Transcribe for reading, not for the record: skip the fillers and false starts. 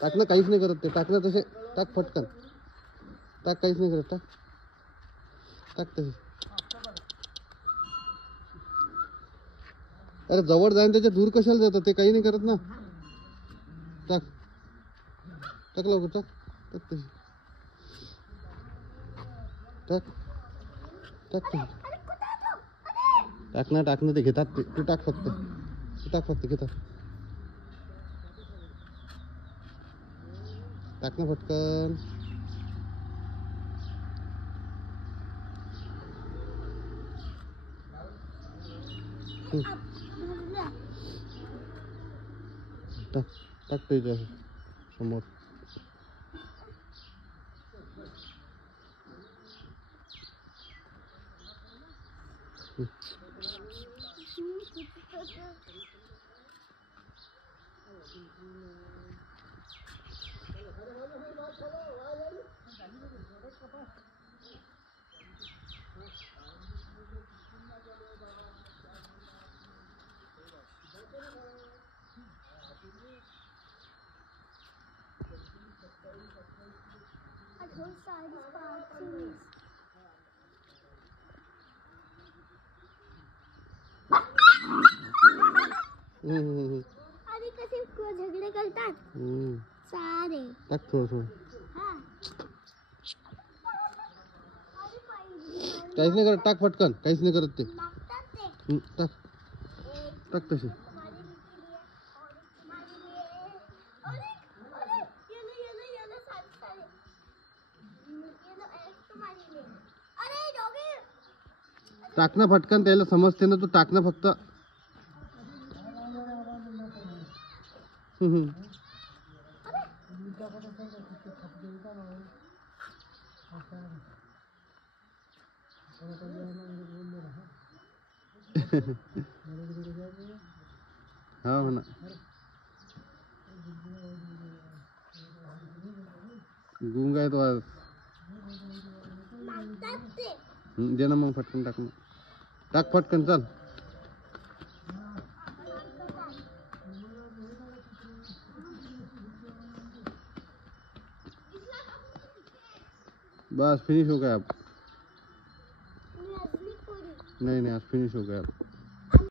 टाकणं काहीच नाही करत ते. टाकणं तसे टाक फटकन. टाक काहीच नाही करत. टाक टाक तसे. अरे जवळ जाईन त्याच्या दूर कशाला जातं ते. काही नाही करत ना. टाक टाक लवकर. टाक टाक तसे. टाक टाक तसे. टाकणं टाकणं ते घेतात ते. तू टाक फक्त. तू टाक फक्त. घेतात. टाक ना फटकन. टाक टाक त्याच्या समोर. अरे कसे झगडे करतात सारे. टाक थोडं थोडं. काहीच नाही करत. टाक फटकन. काहीच नाही करत ते. टाक टाक तशी. टाकणं फटकन. त्याला समजते ना. तू टाकणं फक्त. हा म्हणा. गुंग आहे तो आज. दे ना मग फटकन. टाक ना. टाक फटकन. चल. बस फिनिश हो गया अब. नहीं नहीं आज फिनिश हो गया अब.